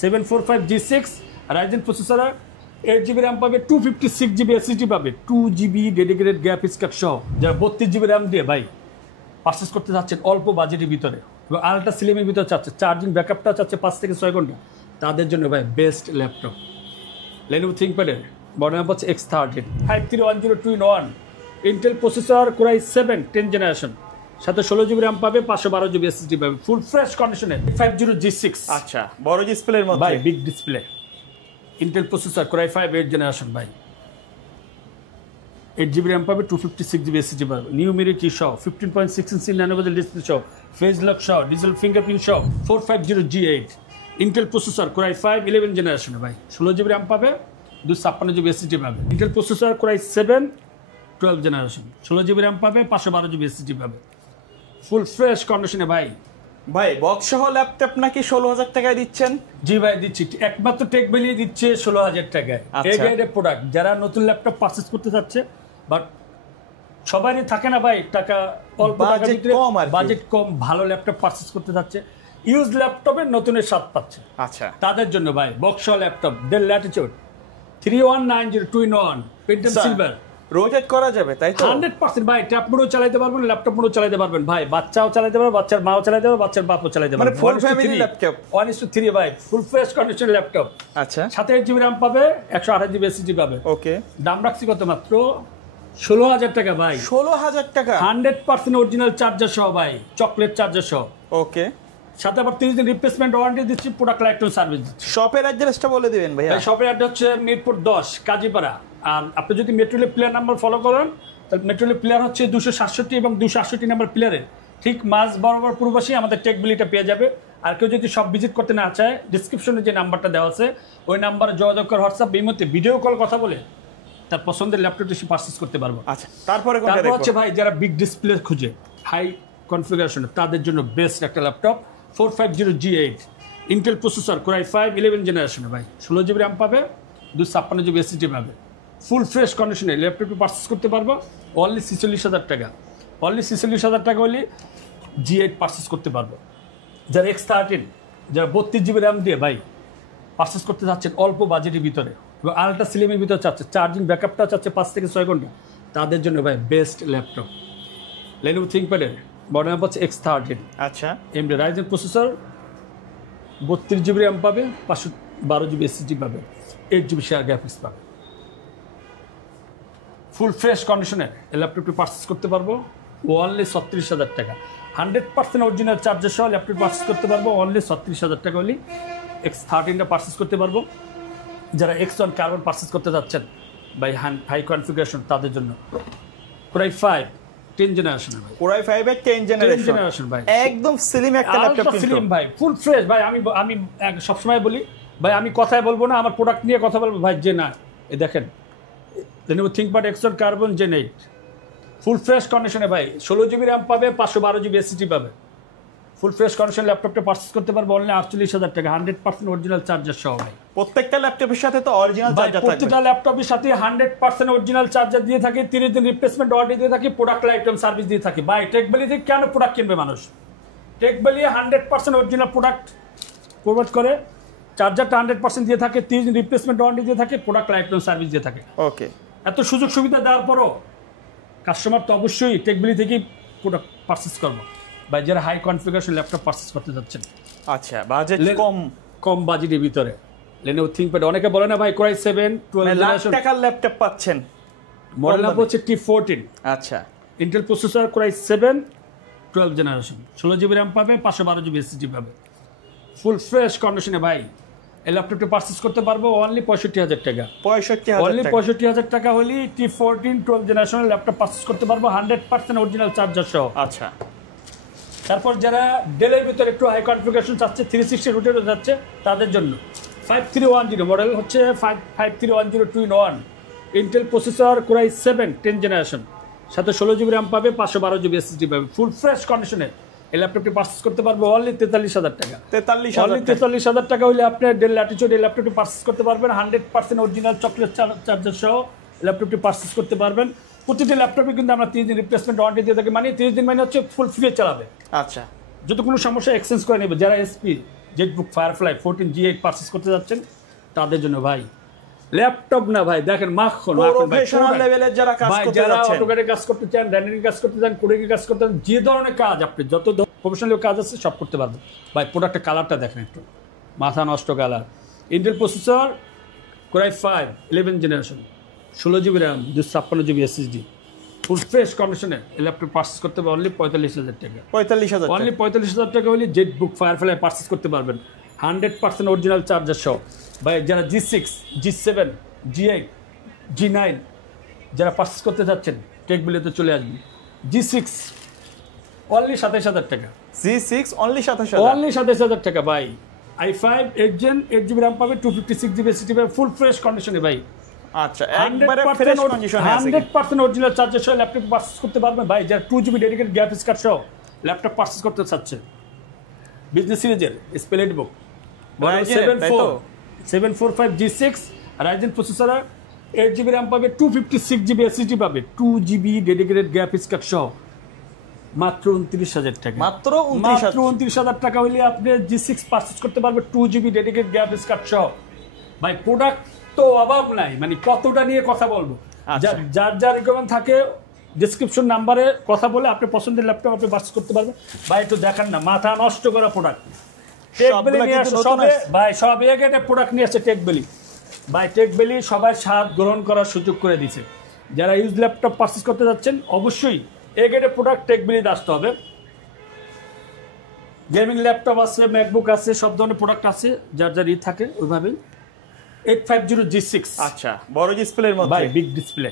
745G6 Ryzen processor, 8GB RAM পাবে, 256GB SSD পাবে, 2GB dedicated graphics card সহ। যারা 32GB র্যাম দিয়ে ভাই পারচেস করতে চাচ্ছেন অল্প বাজেটের ভিতরে এবং আলট্রা স্লিমের ভিতরে চাচ্ছে, চার্জিং ব্যাকআপটা চাচ্ছে 5 থেকে 6 ঘন্টা, তাদের জন্য ভাই বেস্ট ল্যাপটপ Lenovo ThinkPad-এর মডেল নাম্বার হচ্ছে X13 53102-in-1 Intel processor Core i7 10th generation, সাথে 16GB র্যাম পাবে, 512GB এসএসডি পাবে, ফুল ফ্রেশ কন্ডিশনে 50G6। আচ্ছা, বড় ডিসপ্লের মধ্যে ভাই big display Intel processor Core i5 8th generation ভাই, 8GB র্যাম পাবে, 256GB এসএসডি পাবে, নিউমেরিক সহ, 15.6 ইঞ্চি ন্যানোভেজেল ডিসপ্লে সহ, ফেস লক সহ, ডিজিটাল ফিঙ্গারপ্রিন্ট সহ, 450G8 Intel processor Core i5 11th জেনারেশনে ভাই, 16GB র্যাম পাবে, 256GB এসএসডি পাবে, Intel processor Core i7 12th generation, 16GB RAM পাবে, 512GB এসএসডি পাবে, ফুল ফ্রেশ কন্ডিশনে ভাই। ভাই বক্স সহ ল্যাপটপ নাকি 16,000 টাকায় দিচ্ছেন? জি ভাই দিচ্ছি, একমাত্র টেক ভ্যালি দিচ্ছে 16,000 টাকায়। এই গ্রেডের প্রোডাক্ট যারা নতুন ল্যাপটপ পারচেজ করতে চাচ্ছে, বাট সবারই থাকে না ভাই টাকা, অল্প টাকা ভিতরে বাজেট কম, ভালো ল্যাপটপ পারচেজ করতে চাচ্ছে, ইউজ ল্যাপটপের নতুনের স্বাদ পাচ্ছে। আচ্ছা, তাদের জন্য ভাই বক্স সহ laptop Dell Latitude 31902-in-1 Pentium silver, rotate করা যাবে তাই তো? 100% ভাই, ট্যাব মোডও চালাতে পারবেন, ল্যাপটপ মোডও চালাতে পারবেন ভাই, বাচ্চাও চালাতে পারবে, বাচ্চার মাও চালাতে পারবে, বাচ্চার বাপও চালাতে পারবে, মানে ফুল ফ্যামিলি ল্যাপটপ 1:3 ভাই, ফুল ফ্রেশ কন্ডিশন ল্যাপটপ। আচ্ছা, সাথে 8GB র্যাম পাবে, 128GB এসএসডি পাবে। ওকে, দাম রাখছি কত? মাত্র 16,000 টাকা ভাই। 16,000 টাকা 100% অরিজিনাল চার্জার সহ ভাই, চকলেট চার্জার সহ। ওকে, সাথে আবার 30 দিন রিপ্লেসমেন্ট ওয়ারেন্টি দিচ্ছি, প্রোডাক্ট লাইফটাইম সার্ভিস দিচ্ছি। শপের অ্যাড্রেসটা বলে দিবেন ভাইয়া। শপের অ্যাড্রেস হচ্ছে মিরপুর 10 কাজীপাড়া। আর আপনি যদি মেট্রোলে প্লেয়ার নাম্বার ফলো করেন, তাহলে মেট্রোলে প্লেয়ার হচ্ছে 267 এবং 268 নাম্বার প্লেয়ারের ঠিক মাঝ বরাবর পূর্বপাশে আমাদের টেক ভ্যালিটা পেয়ে যাবে। আর কেউ যদি সব ভিজিট করতে না চায়, ডিসক্রিপশনে যে নাম্বারটা দেওয়া আছে ওই নাম্বারে যোগাযোগ করে হোয়াটসঅ্যাপ ইমোতে ভিডিও কল কথা বলে তার পছন্দের ল্যাপটপটি সে পারচেজ করতে পারবো। আচ্ছা, তারপরে হচ্ছে ভাই যারা বিগ ডিসপ্লে খুঁজে হাই কনফিগারেশনে, তাদের জন্য বেস্ট একটা laptop 450G8 Intel processor Core i5 11th জেনারেশনে ভাই, 16GB র্যাম পাবে, 256GB এসএসডি পাবে, ফুল ফ্রেশ কন্ডিশনে ল্যাপটপটি পারচেজ করতে পারবো অনলি 46,000 টাকা। অনলি 46,000 টাকা হলে G8 পারচেজ করতে পারবো। যারা X13, যারা 32GB র্যাম দিয়ে ভাই পারচেজ করতে চাচ্ছেন অল্প বাজেটের ভিতরে এবং আলট্রা স্লিমের ভিতরে চাচ্ছে, চার্জিং ব্যাকআপটা চাচ্ছে 5 থেকে 6 ঘন্টা, তাদের জন্য ভাই বেস্ট ল্যাপটপ Lenovo ThinkPad-এর মডেল নাম্বার হচ্ছে X13। আচ্ছা, AMD Ryzen processor, 32GB RAM পাবে, 512GB এসএসডি পাবে, 8GB শেয়ার গ্রাফিক্স পাবে, ফুল ফ্রেশ কন্ডিশনে এই ল্যাপটপটি পারচেজ করতে পারবো অনলি 36,000 টাকা। 100% অরিজিনাল চার্জার সহ ল্যাপটপ পারচেজ করতে পারবো অনলি 36,000 টাকা হলে X13টা পারচেজ করতে পারবো। যারা X1 কার্বন পারচেজ করতে যাচ্ছেন বাই হাই কনফিগারেশন, তাদের জন্য Core i5 10th জেনারেশন ভাই, Core i5 এর 10th জেনারেশন ভাই, একদম স্লিম একটা ল্যাপটপ কিন্তু স্লিম ভাই, ফুল ফ্রেশ ভাই। আমি সবসময় বলি ভাই, আমি কথাই বলবো না, আমার প্রোডাক্ট নিয়ে কথা বলবো ভাই। যে না, এই দেখেন Lenovo ThinkPad X1 Carbon Gen 8 full fresh কন্ডিশনে ভাই, 16GB র্যাম পাবে, 512GB এসএসডি পাবে, ফুল ফ্রেশ কন্ডিশন ল্যাপটপটা পারচেজ করতে পারবো অনলি 48,000 টাকা। 100% অরিজিনাল চার্জার সহ ভাই। প্রত্যেকটা ল্যাপটপের সাথে তো অরিজিনাল চার্জার থাকবে, প্রত্যেকটা ল্যাপটপের সাথে 100% অরিজিনাল চার্জার দিয়ে থাকে, 30 দিন রিপ্লেসমেন্ট ওয়ারেন্টি দিয়ে থাকে, প্রোডাক্ট লাইফটাইম সার্ভিস দিয়ে থাকে ভাই। টেক ভ্যালি থেকে কেন প্রোডাক্ট কিনবে মানুষ? Tech Valley 100% original product provide করে, চার্জারটা 100% দিয়ে থাকে, 30 দিন রিপ্লেসমেন্ট ওয়ারেন্টি দিয়ে থাকে, প্রোডাক্ট লাইফটাইম সার্ভিস দিয়ে থাকে। ওকে, এত সুযোগ সুবিধা দেওয়ার পরও কাস্টমার তো অবশ্যই টেক ভ্যালি থেকেই প্রোডাক্ট পারচেজ করবো ভাই, যারা হাই কনফিগারেশন ল্যাপটপ পারচেজ করতে যাচ্ছেন। আচ্ছা, বাজেট কম বাজেটের ভিতরে Lenovo ThinkPad, অনেকে বলে না ভাই Core i7 12 জেনারেশন টাকার ল্যাপটপ পাচ্ছেন, মডেল নাম্বার হচ্ছে T14। আচ্ছা, Intel processor Core i7 12 generation, 16GB RAM পাবে, 512GB এসএসডি পাবে, ফুল ফ্রেশ কন্ডিশনে ভাই এই ল্যাপটপটি পারচেজ করতে পারবো অনলি 65,000 টাকা। 65,000 টাকা হলে T14 12 জেনারেশনের ল্যাপটপ পারচেজ করতে পারবো 100% অরিজিনাল চার্জার সহ। আচ্ছা, তারপর যারা ডেলের ভিতরে একটু হাই কনফিগারেশন চাচ্ছে, 360 রোটেটও যাচ্ছে, তাদের জন্য 5310 মডেল হচ্ছে 53102-in-1 Intel processor Core i7 10th generation, সাথে 16GB র্যাম পাবে, 512GB এসএসডি পাবে, ফুল ফ্রেশ কন্ডিশনে এই ল্যাপটপটি পারচেজ করতে পারবো অনলি 43,000 টাকা। 43,000 টাকা হলে আপনি ডেল ল্যাটিটিউড এই ল্যাপটপটি পারচেজ করতে পারবেন, 100% অরিজিনাল চকলেট চার্জার সহ ল্যাপটপটি পারচেজ করতে পারবেন। প্রতিটি ল্যাপটপে কিন্তু আমরা 30 দিন রিপ্লেসমেন্ট ওয়ারেন্টি দিয়ে থাকি, মানে 30 দিন মানে হচ্ছে ফুল ফ্রি চালাবে। আচ্ছা, যদি কোনো সমস্যা এক্সচেঞ্জ করে নেবে। যারা SP Jetbook firefly 14 G8 purchase করতে যাচ্ছেন তাদের জন্য ভাই ল্যাপটপ না ভাই দেখেন মাখন প্রফেশনাল লেভেলের যারা কাজ করতে যারা যাচ্ছেন, অটোক্যাডে কাজ করতে চান, রেন্ডারিং কাজ করতে চান, কোডিং কাজ করতে চান, যে ধরনের কাজ আপনি যত প্রফেশনাল কাজ আছে সব করতে পারবেন ভাই। প্রোডাক্টের কালারটা দেখেন একটু, মাথা নষ্ট colour. Intel processor core i 5 11 generation, 16GB RAM, 256GB SSD, full fresh কন্ডিশনে এই ল্যাপটপ পারচেজ করতে পারবেন অনলি 45,000 টাকা। 45,000 অনলি 45,000 টাকা হলে জেটবুক ফায়ারফ্লাই পারচেজ করতে পারবেন 100% অরিজিনাল চার্জার সহ। ভাই যারা G6 G7 G8 G9 যারা পারচেজ করতে যাচ্ছেন টেকবিলিতে চলে আসবেন। G6 অনলি 27,000 টাকা, G6 অনলি 27,000, অনলি 27,000 টাকা ভাই। i5 8 Gen 8GB র্যাম পাবে, 256GB SSD পাবে, ফুল ফ্রেশ কন্ডিশনে ভাই। আচ্ছা একবারে ফ্রেশ কন্ডিশনে আছে, 100% অরিজিনাল চার্জার সহ ল্যাপটপ পারচেজ করতে পারবেন ভাই। যারা 2GB ডেডিকেটেড গ্রাফিক্স কার্ড সহ ল্যাপটপ পারচেজ করতে চাচ্ছে, বিজনেস সিরিজের স্পেলেড বুক 745 G6 Ryzen processor, 8GB RAM পাবে, 256GB SSD পাবে, 2GB ডেডিকেটেড গ্রাফিক্স কার্ড সহ মাত্র 29,000 টাকা। মাত্র 29,000 টাকা হলে আপনি G6 পারচেজ করতে পারবেন 2GB ডেডিকেটেড গ্রাফিক্স কার্ড সহ। ভাই প্রোডাক্ট তো অভাব নাই, মানে কতটা নিয়ে কথা বলবো, যার যার রিকোয়ারমেন্ট থাকে ডেসক্রিপশন নাম্বারে কথা বলে আপনি পছন্দের ল্যাপটপ আপনি পারচেজ করতে পারবেন ভাই। একটু দেখেন না, মাথা নষ্ট করা প্রোডাক্ট টেকবেলি নিয়ে আসে সবে ভাই, সব এগেটে প্রোডাক্ট নিয়ে আসে টেকবেলি ভাই। টেকবেলি সবাই স্বাদ গ্রহণ করার সুযোগ করে দিয়েছে। যারা ইউজ ল্যাপটপ পারচেজ করতে যাচ্ছেন অবশ্যই এগেটে প্রোডাক্ট টেকবেলিতে আসতে হবে। গেমিং ল্যাপটপ আছে, ম্যাকবুক আছে, সব ধরনের প্রোডাক্ট আছে, যার থাকে ওইভাবেই। 850 G6 আচ্ছা বড় ডিসপ্লের মধ্যে ভাই, বিগ ডিসপ্লে।